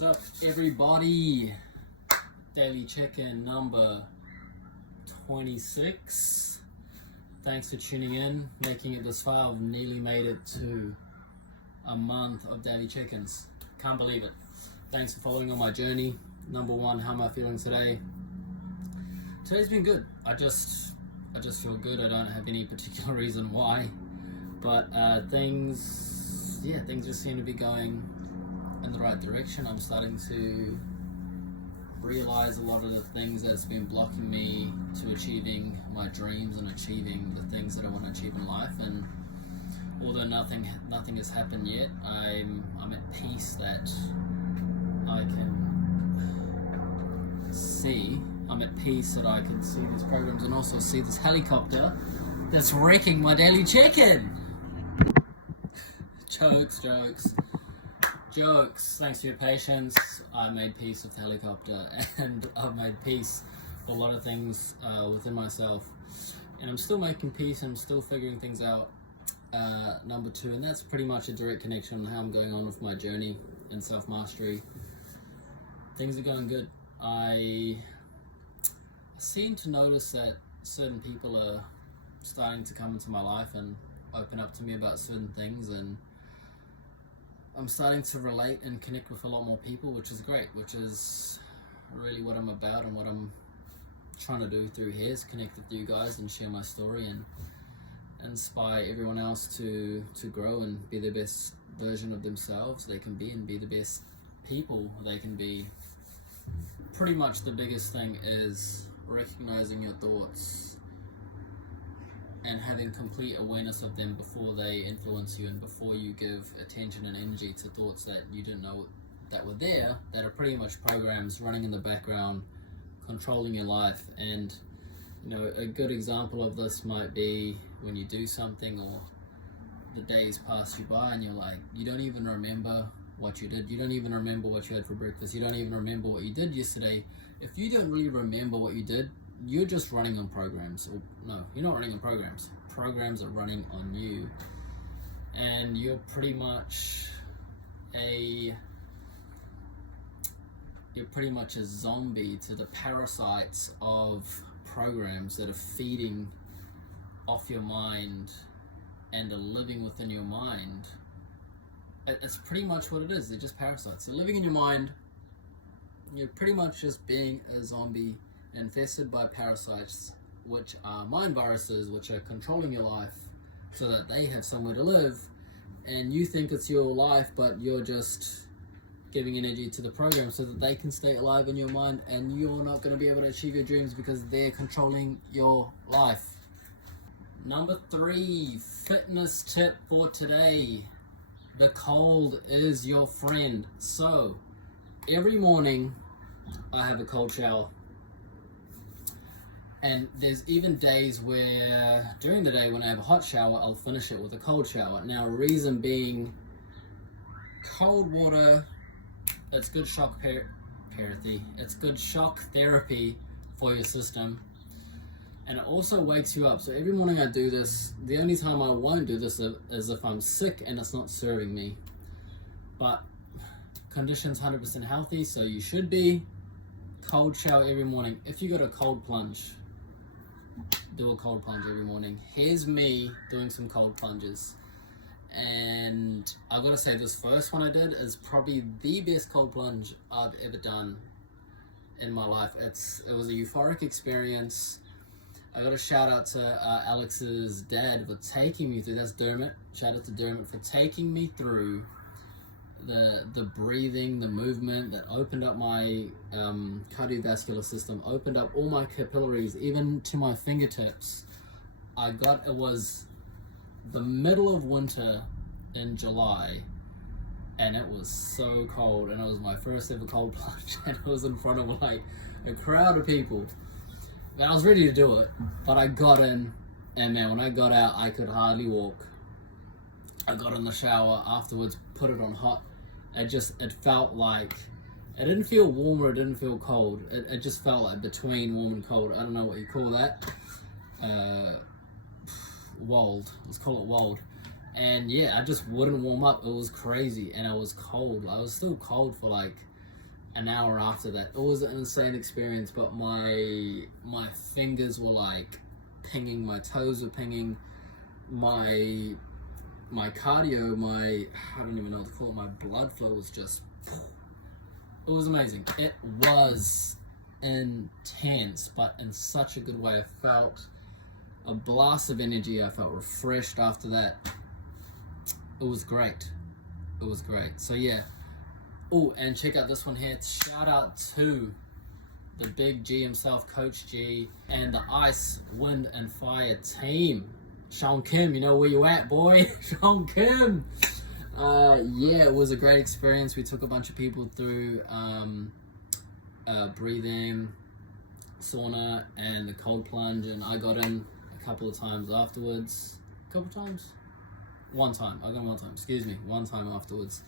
What's up, everybody? Daily check-in number 26. Thanks for tuning in, making it this far. I've nearly made it to a month of daily check-ins. Can't believe it. Thanks for following on my journey. Number one, how am I feeling today? Today's been good. I just feel good. I don't have any particular reason why, but things just seem to be going in the right direction. I'm starting to realize a lot of the things that's been blocking me to achieving my dreams and achieving the things that I want to achieve in life. And although nothing has happened yet, I'm at peace that I can see. I'm at peace that I can see these programs and also see this helicopter that's wrecking my daily check-in. Jokes. Thanks for your patience. I made peace with the helicopter, and I've made peace with a lot of things within myself, and I'm still making peace. I'm still figuring things out. Number two, and that's pretty much a direct connection on how I'm going on with my journey in self-mastery. Things are going good. I seem to notice that certain people are starting to come into my life and open up to me about certain things, and I'm starting to relate and connect with a lot more people, which is great, which is really what I'm about and what I'm trying to do through here, is connect with you guys and share my story and inspire everyone else to grow and be the best version of themselves they can be and be the best people they can be. Pretty much the biggest thing is recognizing your thoughts and having complete awareness of them before they influence you, and before you give attention and energy to thoughts that you didn't know that were there, that are pretty much programs running in the background, controlling your life. And a good example of this might be when you do something or the days pass you by and you're like, you don't even remember what you did. You don't even remember what you had for breakfast. You don't even remember what you did yesterday. If you don't really remember what you did, you're just running on programs. Or no, you're not running on programs. Programs are running on you. And you're pretty much a zombie to the parasites of programs that are feeding off your mind and are living within your mind. It's pretty much what it is. They're just parasites. They're living in your mind. You're pretty much just being a zombie infested by parasites, which are mind viruses, which are controlling your life so that they have somewhere to live, and you think it's your life, but you're just giving energy to the program so that they can stay alive in your mind, and you're not going to be able to achieve your dreams because they're controlling your life. Number 3, fitness tip for today. The cold is your friend. So every morning I have a cold shower. And there's even days where during the day when I have a hot shower, I'll finish it with a cold shower. Now, reason being, cold water, it's good shock therapy. It's good shock therapy for your system. And it also wakes you up. So every morning I do this. The only time I won't do this is if I'm sick and it's not serving me. But condition's 100% healthy, so you should be. Cold shower every morning. If you got a cold plunge, do a cold plunge every morning. Here's me doing some cold plunges. And I've got to say, this first one I did is probably the best cold plunge I've ever done in my life. It was a euphoric experience. I got a shout out to Alex's dad for taking me through. That's Dermot. Shout out to Dermot for taking me through the breathing, the movement that opened up my cardiovascular system, opened up all my capillaries, even to my fingertips. It was the middle of winter in July, and it was so cold, and it was my first ever cold plunge, and it was in front of like a crowd of people. And I was ready to do it, but I got in, and man, when I got out, I could hardly walk. I got in the shower afterwards, put it on hot. It felt like, it didn't feel warm or it didn't feel cold. It just felt like between warm and cold. I don't know what you call that. Wold. Let's call it wold. And yeah, I just wouldn't warm up. It was crazy, and it was cold. I was still cold for like an hour after that. It was an insane experience, but my fingers were like pinging, my toes were pinging, my cardio, I don't even know what to call it, my blood flow was just, it was amazing. It was intense, but in such a good way. I felt a blast of energy. I felt refreshed after that. It was great. It was great. So yeah. Oh, and check out this one here. Shout out to the big G himself, Coach G, and the Ice, Wind and Fire team. Sean Kim, you know where you at, boy? Sean Kim. Yeah, it was a great experience. We took a bunch of people through breathing, sauna, and the cold plunge, and I got in a couple of times afterwards. One time. I got one time. Excuse me. One time afterwards.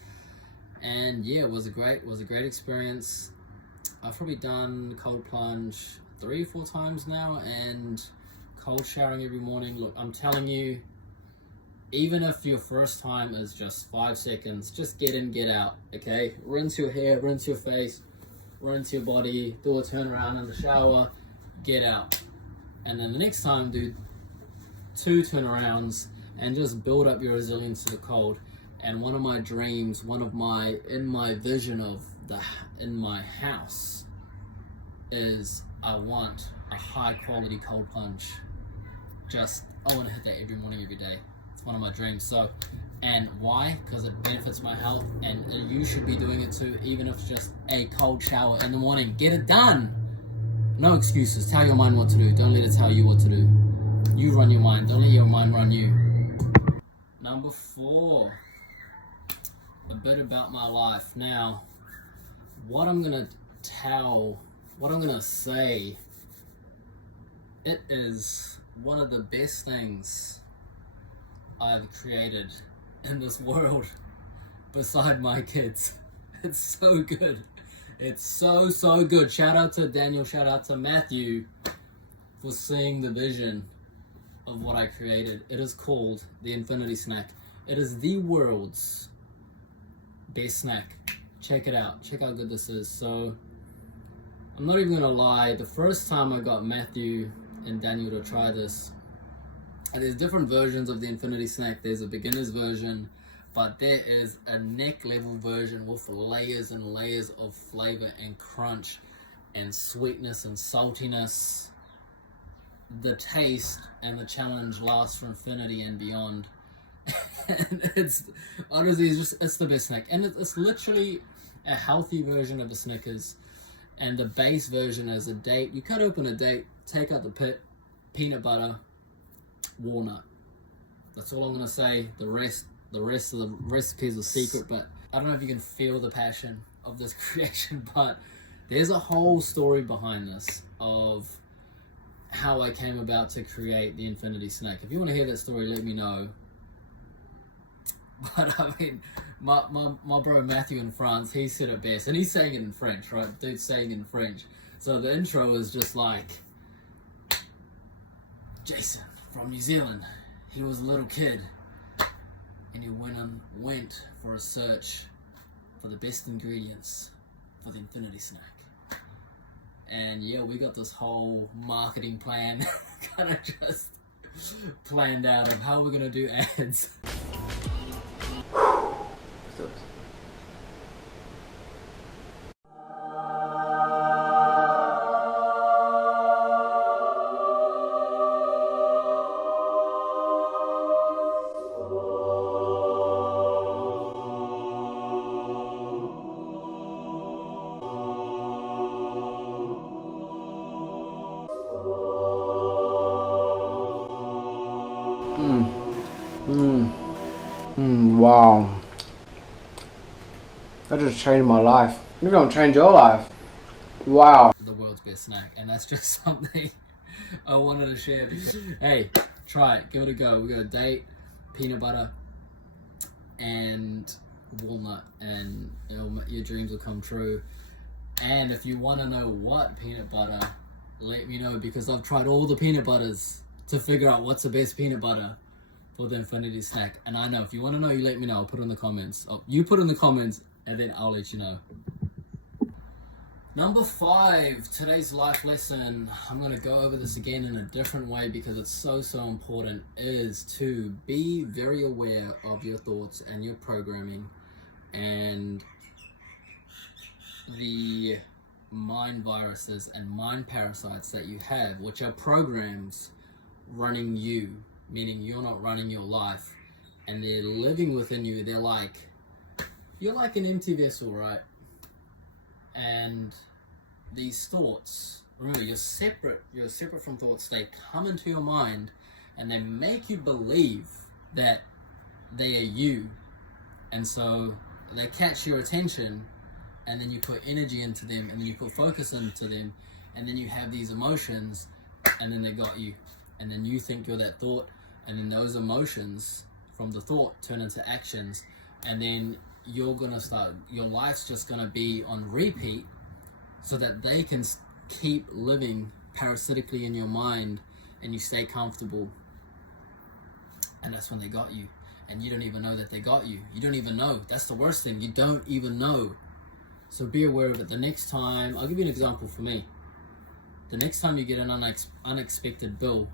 And yeah, it was a great experience. I've probably done cold plunge 3 or 4 times now, and cold showering every morning. Look, I'm telling you, even if your first time is just 5 seconds, just get in, get out, okay? Rinse your hair, rinse your face, rinse your body, do a turnaround in the shower, get out. And then the next time, do 2 turnarounds and just build up your resilience to the cold. And one of my dreams, in my vision of in my house, is I want a high quality cold plunge. I want to hit that every morning, every day. It's one of my dreams. So, and why? Because it benefits my health, and you should be doing it too, even if it's just a cold shower in the morning. Get it done. No excuses. Tell your mind what to do. Don't let it tell you what to do. You run your mind. Don't let your mind run you. Number 4. A bit about my life. Now, what I'm gonna say, it is one of the best things I've created in this world beside my kids. It's so good. It's so good. Shout out to Daniel, shout out to Matthew for seeing the vision of what I created. It is called the Infinity Snack. It is the world's best snack. Check it out. Check how good this is. So, I'm not even gonna lie, the first time I got Matthew and Daniel to try this, and there's different versions of the Infinity Snack. There's a beginner's version, but there is a neck level version with layers and layers of flavor and crunch and sweetness and saltiness. The taste and the challenge lasts for infinity and beyond. And it's honestly, it's the best snack, and it's literally a healthy version of a Snickers, and the base version is a date. You cut open a date, take out the pit, peanut butter, walnut. That's all I'm gonna say. The rest of the recipe is a secret, but I don't know if you can feel the passion of this creation, but there's a whole story behind this of how I came about to create the Infinity Snack. If you want to hear that story, let me know. But I mean, my bro Matthew in France, he said it best, and he's saying it in French, right? Dude's saying it in French. So the intro is just like, Jason from New Zealand, he was a little kid, and he went for a search for the best ingredients for the Infinity Snack. And yeah, we got this whole marketing plan kind of just planned out of how we're gonna do ads. Wow. That just changed my life. It's gonna change your life. Wow. The world's best snack, and that's just something I wanted to share. Because, hey, try it, give it a go. We got a date, peanut butter, and walnut, and you know, your dreams will come true. And if you want to know what peanut butter, let me know, because I've tried all the peanut butters to figure out what's the best peanut butter for the Infinity Snack. And I know, if you want to know, you let me know. I'll put it in the comments. You put in the comments, and then I'll let you know. Number 5, today's life lesson, I'm going to go over this again in a different way because it's so important, is to be very aware of your thoughts and your programming and the mind viruses and mind parasites that you have, which are programs running you, meaning you're not running your life, and they're living within you. You're like an empty vessel, right? And these thoughts, remember, you're separate from thoughts. They come into your mind and they make you believe that they are you, and so they catch your attention, and then you put energy into them, and then you put focus into them, and then you have these emotions, and then they got you, and then you think you're that thought, and then those emotions from the thought turn into actions, and then your life's just gonna be on repeat so that they can keep living parasitically in your mind and you stay comfortable. And that's when they got you, and you don't even know that they got you. You don't even know. That's the worst thing. You don't even know. So be aware of it. The next time, I'll give you an example for me. The next time you get an unexpected bill,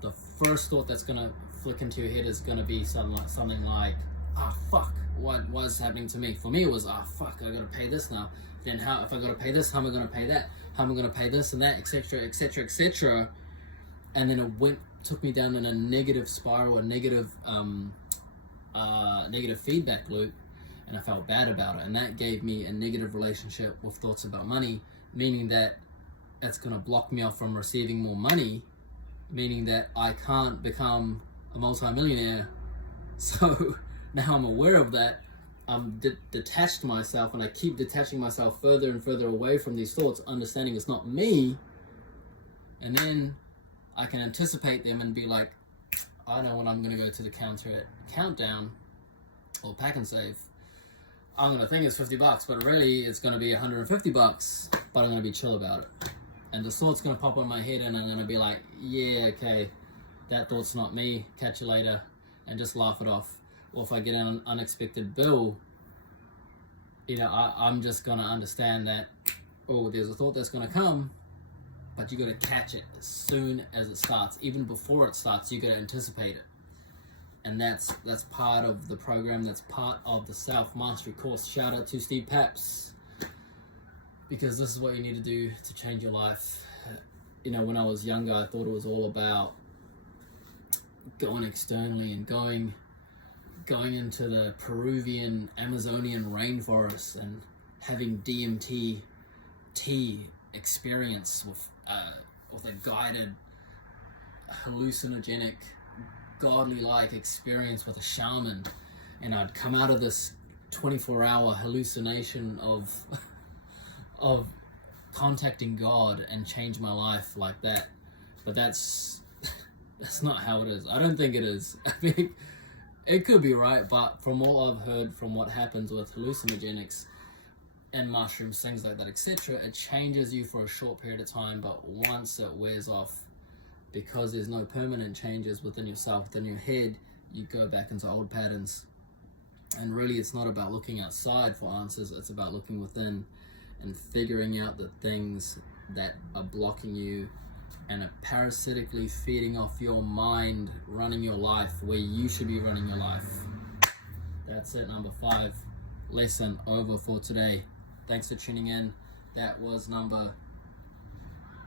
the first thought that's gonna flick into your head is gonna be something like, ah, fuck, what was happening to me? For me, it was, ah, fuck, I gotta pay this now. Then if I gotta pay this, how am I gonna pay that? How am I gonna pay this and that, etc., etc., etc. And then it took me down in a negative spiral, a negative feedback loop, and I felt bad about it. And that gave me a negative relationship with thoughts about money, meaning that it's gonna block me off from receiving more money, meaning that I can't become a multi-millionaire. So now I'm aware of that. I'm detached myself, and I keep detaching myself further and further away from these thoughts, understanding it's not me. And then I can anticipate them and be like, I know when I'm going to go to the counter at Countdown or Pack and Save, I'm going to think it's $50, but really it's going to be $150, but I'm going to be chill about it. And the thought's going to pop on my head, and I'm going to be like, yeah, okay, that thought's not me, catch you later, and just laugh it off. Or if I get an unexpected bill, I'm just going to understand that, oh, there's a thought that's going to come, but you got to catch it as soon as it starts. Even before it starts, you got to anticipate it. And that's part of the program. That's part of the Self-Mastery course. Shout out to Steve Paps, because this is what you need to do to change your life. When I was younger, I thought it was all about going externally and going into the Peruvian Amazonian rainforest and having DMT experience with a guided, hallucinogenic, godly-like experience with a shaman, and I'd come out of this 24-hour hallucination of contacting God and change my life like that. But that's not how it is. I don't think it is. I think it could be right, but from all I've heard, from what happens with hallucinogenics and mushrooms, things like that, etc., it changes you for a short period of time, but once it wears off, because there's no permanent changes within yourself, within your head, you go back into old patterns. And really, it's not about looking outside for answers, it's about looking within and figuring out the things that are blocking you and are parasitically feeding off your mind, running your life where you should be running your life. That's it, number 5. Lesson over for today. Thanks for tuning in. That was number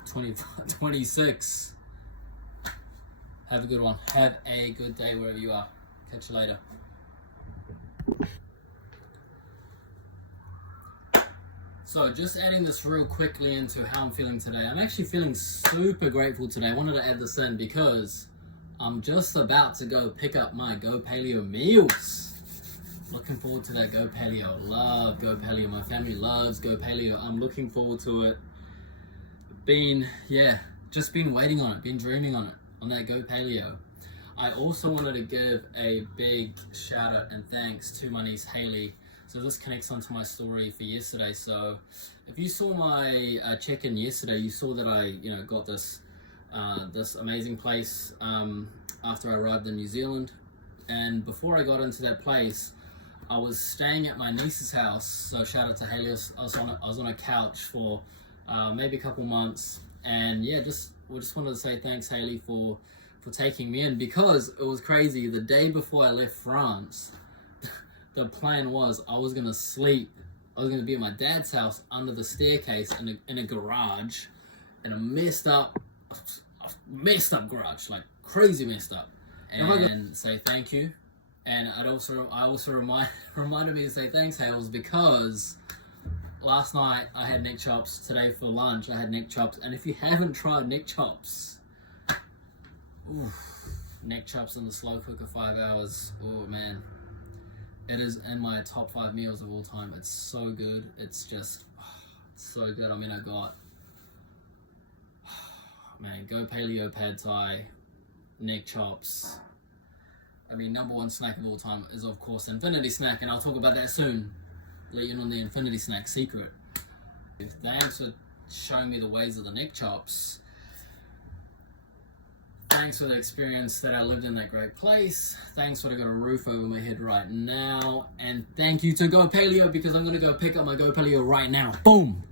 26. Have a good one. Have a good day wherever you are. Catch you later. So just adding this real quickly into how I'm feeling today. I'm actually feeling super grateful today. I wanted to add this in because I'm just about to go pick up my Go Paleo meals. Looking forward to that Go Paleo. Love Go Paleo. My family loves Go Paleo. I'm looking forward to it. Just been waiting on it. Been dreaming on that Go Paleo. I also wanted to give a big shout out and thanks to my niece Haley. So this connects onto my story for yesterday. So if you saw my check-in yesterday, you saw that I got this amazing place after I arrived in New Zealand. And before I got into that place, I was staying at my niece's house, so shout out to Haley. I was on a couch for maybe a couple months, and yeah, we just wanted to say thanks, Haley, for taking me in, because it was crazy. The day before I left France, the plan was I was gonna sleep. I was gonna be at my dad's house under the staircase in a garage, in a messed up garage, like crazy messed up, and say thank you. And I also reminded me to say thanks, Hales, because last night I had neck chops. Today for lunch I had neck chops, and if you haven't tried neck chops, neck chops in the slow cooker 5 hours, oh man, it is in my top 5 meals of all time. It's so good. It's just so good. I mean, I got Go Paleo Pad Thai, neck chops. I mean, number one snack of all time is, of course, Infinity Snack, and I'll talk about that soon. Let you know the Infinity Snack secret. Thanks for showing me the ways of the neck chops. Thanks for the experience that I lived in that great place. Thanks for I got a roof over my head right now. And thank you to Go Paleo, because I'm going to go pick up my Go Paleo right now. Boom!